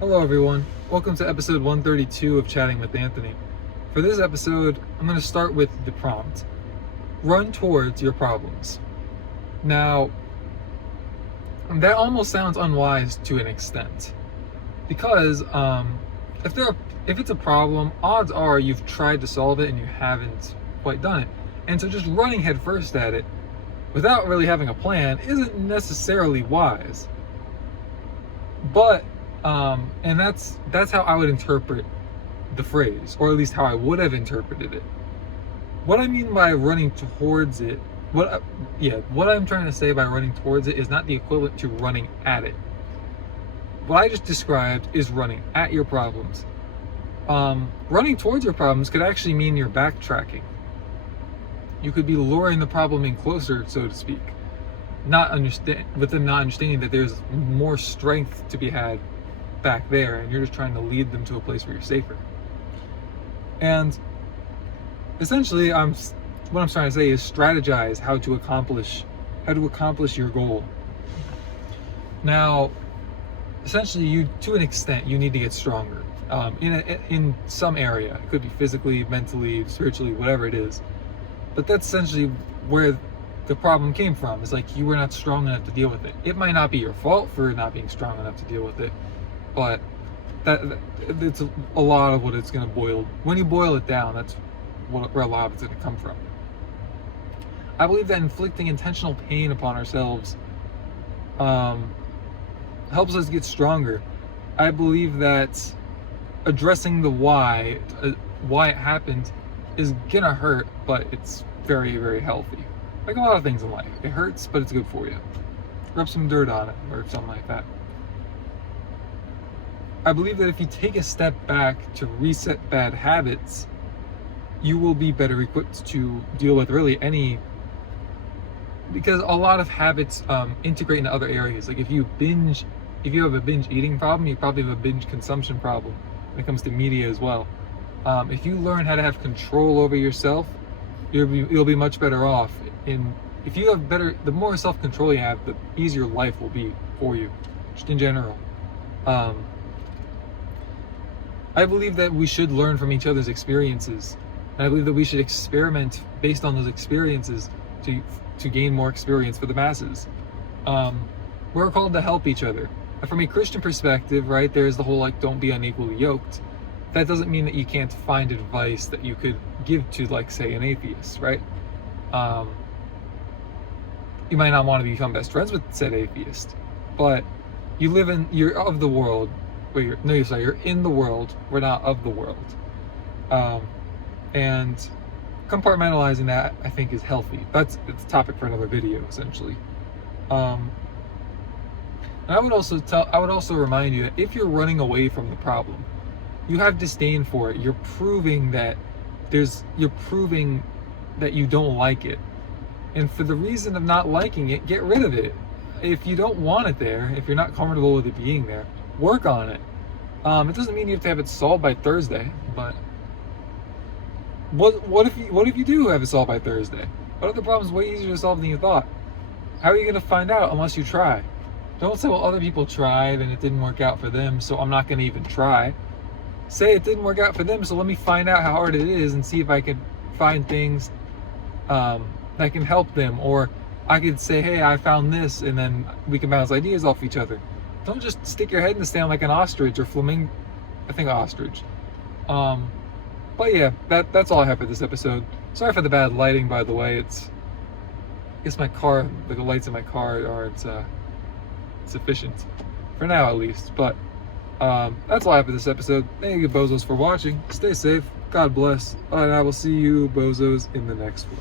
Hello everyone, welcome to episode 132 of Chatting with Anthony. For this episode, I'm going to start with the prompt. Run towards your problems. Now, that almost sounds unwise to an extent. Because if it's a problem, odds are you've tried to solve it and you haven't quite done it. And so just running headfirst at it without really having a plan isn't necessarily wise. But and that's how I would interpret the phrase, or at least how I would have interpreted it. What I mean by running towards it, what I'm trying to say by running towards it is not the equivalent to running at it. What I just described is running at your problems. Running towards your problems could actually mean you're backtracking. You could be luring the problem in closer, so to speak, with them not understanding that there's more strength to be had back there, and you're just trying to lead them to a place where you're safer. And essentially, what I'm trying to say is strategize how to accomplish your goal. Now, essentially, to an extent, you need to get stronger in some area. It could be physically, mentally, spiritually, whatever it is. But that's essentially where the problem came from. It's like you were not strong enough to deal with it. It might not be your fault for not being strong enough to deal with it, but it's a lot of what it's going to boil. When you boil it down, that's where a lot of it's going to come from. I believe that inflicting intentional pain upon ourselves helps us get stronger. I believe that addressing the why it happened is gonna hurt, but it's very, very healthy. Like a lot of things in life, it hurts, but it's good for you. Rub some dirt on it or something like that. I believe that if you take a step back to reset bad habits, you will be better equipped to deal with really any, because a lot of habits integrate into other areas. Like if you have a binge eating problem, you probably have a binge consumption problem when it comes to media as well. If you learn how to have control over yourself, you'll be much better off. If you have the more self-control you have, the easier life will be for you, just in general. I believe that we should learn from each other's experiences, and I believe that we should experiment based on those experiences to gain more experience for the masses. We're called to help each other. From a Christian perspective, right, there's the whole don't be unequally yoked. That doesn't mean that you can't find advice that you could give to, say, an atheist, right? You might not want to become best friends with said atheist, but you're of the world. You're in the world. We're not of the world. And compartmentalizing that, I think, is healthy. It's a topic for another video, essentially. And I would also remind you that if you're running away from the problem, you have disdain for it. You're proving that you don't like it. And for the reason of not liking it, get rid of it. If you don't want it there, if you're not comfortable with it being there, work on it. It doesn't mean you have to have it solved by Thursday, but what if you do have it solved by Thursday? What if the problem's way easier to solve than you thought? How are you going to find out unless you try? Don't say, well, other people tried and it didn't work out for them, so I'm not going to even try. Say it didn't work out for them, so let me find out how hard it is and see if I can find things that can help them. Or I could say, hey, I found this, and then we can bounce ideas off each other. Don't just stick your head in the sand like an ostrich or flamingo. I think ostrich. But yeah, that's all I have for this episode. Sorry for the bad lighting, by the way. I guess my car, the lights in my car aren't sufficient for now, at least. But that's all I have for this episode. Thank you, bozos, for watching. Stay safe. God bless. And I will see you, bozos, in the next one.